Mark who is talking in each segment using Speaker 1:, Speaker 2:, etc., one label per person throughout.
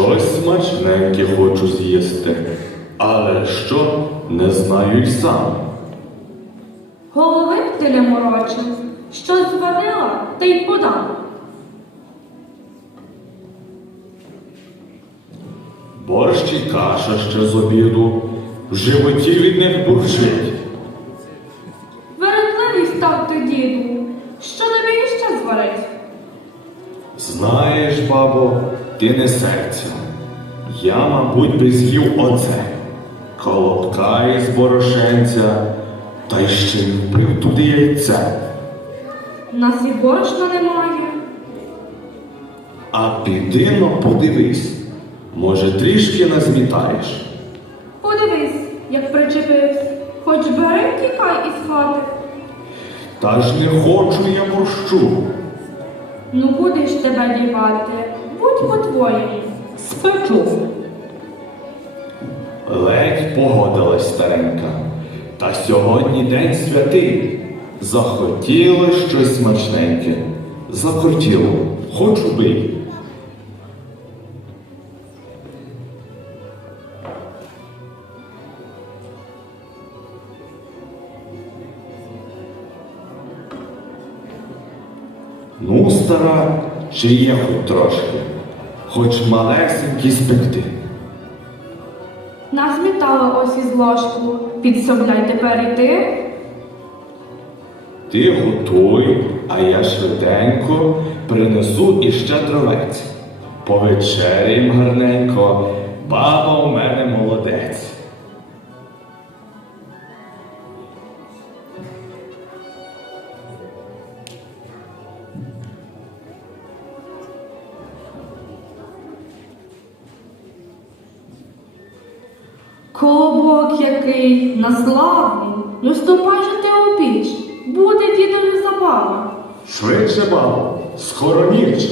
Speaker 1: Щось смачненьке хочу з'їсти, але що не знаю й сам.
Speaker 2: Голови ти не морочив, що зварила, та й подам.
Speaker 1: Борщ і каша ще з обіду, в животі від них бурчить. Бабо, ти не серця. Я, мабуть, би з'їв оце. Колобка із борошенця, та й ще й вбив туди яйце.
Speaker 2: Нас і борошна немає.
Speaker 1: А піди но подивись, може, трішки назмітаєш.
Speaker 2: Подивись, як причепився, хоч бери тікай із хати.
Speaker 1: Та ж не хочу я борщу.
Speaker 2: Ну ж тебе дівати? Будь по-твоєму, спечу.
Speaker 1: Ледь погодилась старенька. Та сьогодні день святий. Захотіло щось смачненьке. Захотіло, хочу бий. Чи є хоч трошки, хоч малесенький спекти.
Speaker 2: Назмітала ось із ложку, підсобляй тепер і ти.
Speaker 1: Ти готуй, а я швиденько принесу іще дровець. Повечеряєм гарненько, баба у мене молодець.
Speaker 2: Колобок який на славу, ну ступай же ти у піч, буде дідові забава.
Speaker 1: Швидше, бабо, скоро ніч.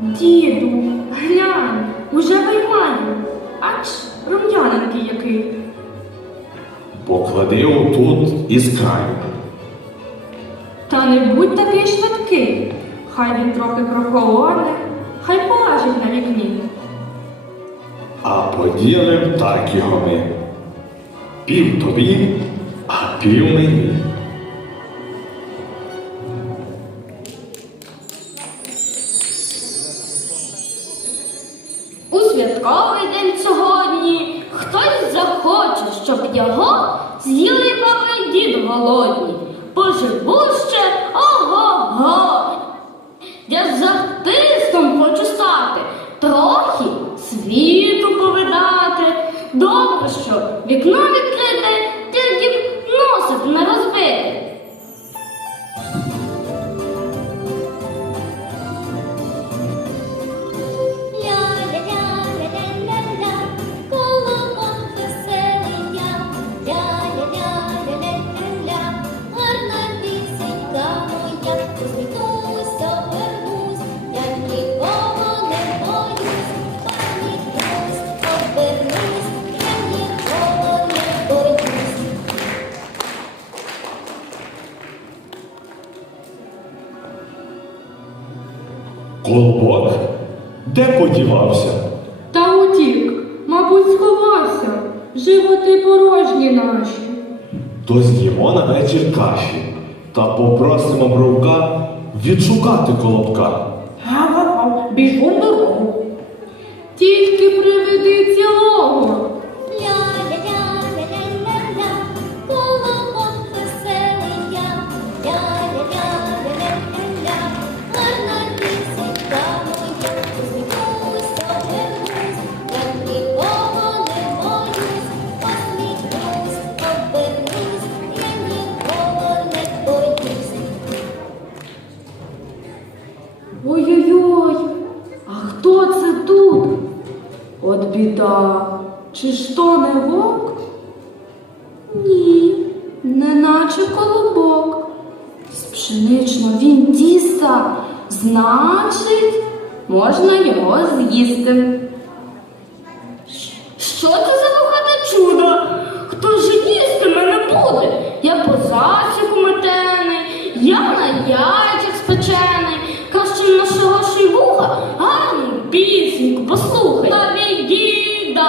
Speaker 2: Діду, глянь, уже виймаю. Ач, рум'яненький який.
Speaker 1: Поклади отут із краю.
Speaker 2: Та не будь такий швидкий. Хай він трохи прохолоне, хай полежить на вікні.
Speaker 1: А поділим так його ми. Пів тобі, а пів мені.
Speaker 3: Щоб його з'їли баби дід голодні. Поживуще ого-го. Я з артистом хочу стати, трохи світу повидати. Добре, що вікно відкрите,
Speaker 4: Колобок,
Speaker 1: де подівався?
Speaker 2: Та утік, мабуть, сховався. Животи порожні наші.
Speaker 1: То з'їмо на вечір каші та попросимо бровка відшукати колобка.
Speaker 2: Га-га-га, біжу дорогу. Тільки приведи біда, чи ж то не вовк? Ні, неначе колобок. З пшенично він тіста, значить, можна його з'їсти.
Speaker 3: Що це за вухате чудо? Хто ж їсти мене буде? Я по засіку метений, я на яйцях спечений. Краще нашого шивуха гарну пісеньку послухай.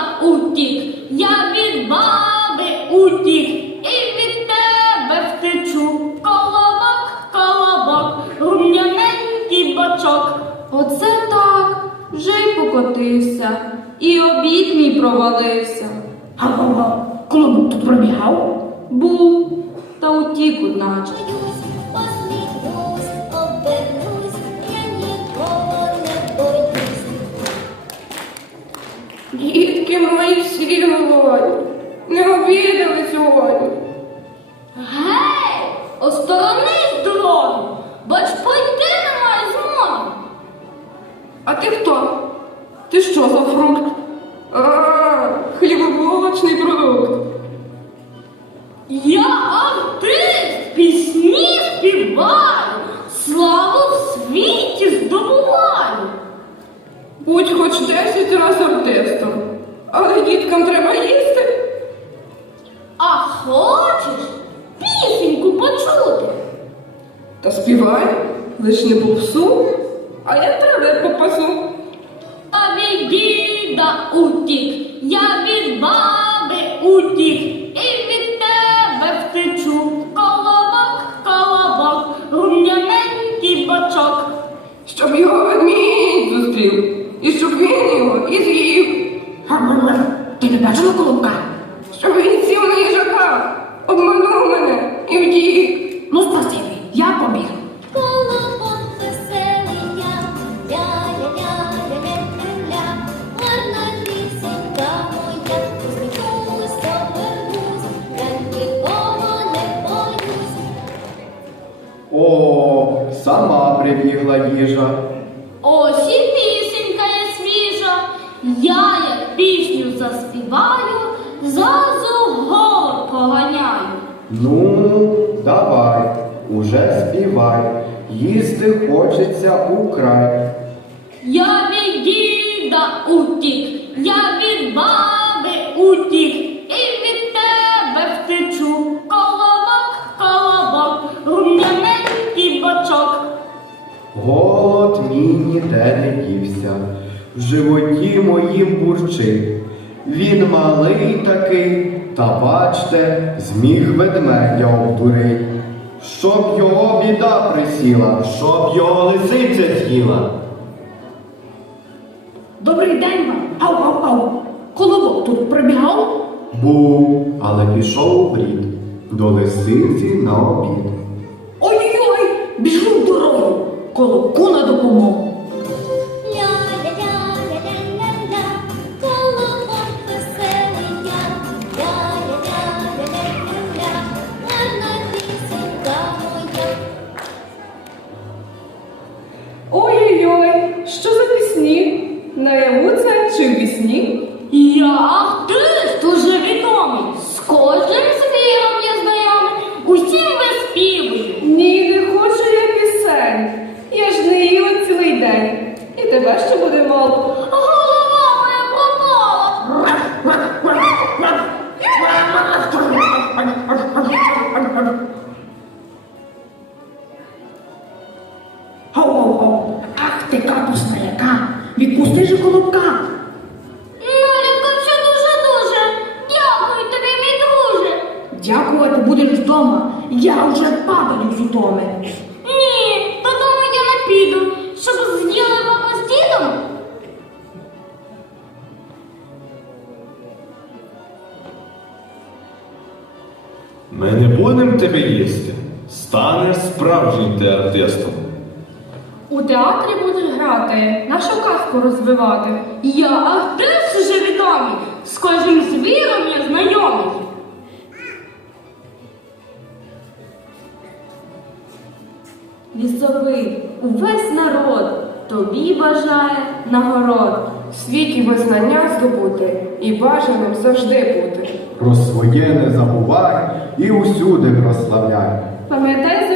Speaker 3: Я від діда утік, я від баби утік, і від тебе втечу. Колобок, колобок, рум'яненький бачок.
Speaker 2: Оце так, вже й покотився, і обід мій провалився.
Speaker 3: Га-га-га, колобок тут пробігав?
Speaker 2: Був та утік одначе. Дітки мої всі голові не обідали сьогодні.
Speaker 3: Гей, осторонись дорогу, бач пойти немає змоги.
Speaker 2: А ти хто? Ти що за фрукт? Діткам треба їсти.
Speaker 3: А хочеш пісеньку почути?
Speaker 2: Та співай, лиш не попсу, а я тебе попасу.
Speaker 3: А від діда утік, я від баби утік, і від тебе втечу. Колобок, колобок, рум'яненький бачок.
Speaker 2: Щоб його ведмідь зустрів, і щоб він його і з'їв.
Speaker 3: Бачила колобка?
Speaker 2: Щоб він сів на їжака, обманув мене і втік.
Speaker 3: Ну, спасибі, я побіг.
Speaker 4: Колобок веселий я, ля-ля-ля-ля-ля-ля-ля. Гарна моя, усміхнусь, обернусь, я нікого не боюсь.
Speaker 5: О, сама прибігла їжа.
Speaker 3: Заспіваю, зразу гор поганяю.
Speaker 5: Ну, давай, уже співай. Їсти хочеться украй.
Speaker 3: Я від діда утік, я від баби утік, і від тебе втечу. Колобок, колобок, рум'яненький бачок.
Speaker 5: Голод мій ніде не дівся, в животі моїм бурчить. Він малий такий, та бачте, зміг ведмедя обдурить. Щоб його біда присіла,
Speaker 1: Щоб його лисиця з'їла.
Speaker 3: Добрий день вам. Ау, ау, ау. Колобок тут прибігав?
Speaker 5: був, але пішов у брід до лисиці на обід.
Speaker 3: Ой-ой-ой, біжу в дорогу. Колобку на допомогу.
Speaker 1: Ми не будемо тебе їсти. Станеш справжнім ти.
Speaker 2: У театрі будеш грати, нашу казку розвивати.
Speaker 3: Я артист уже відомий. З кожним звіром я знайомий.
Speaker 2: Лісовий, увесь народ тобі бажає нагород. В світі визнання здобути і бажаним завжди бути.
Speaker 5: Про своє не забувай і усюди прославляй.
Speaker 2: Пам'ятай,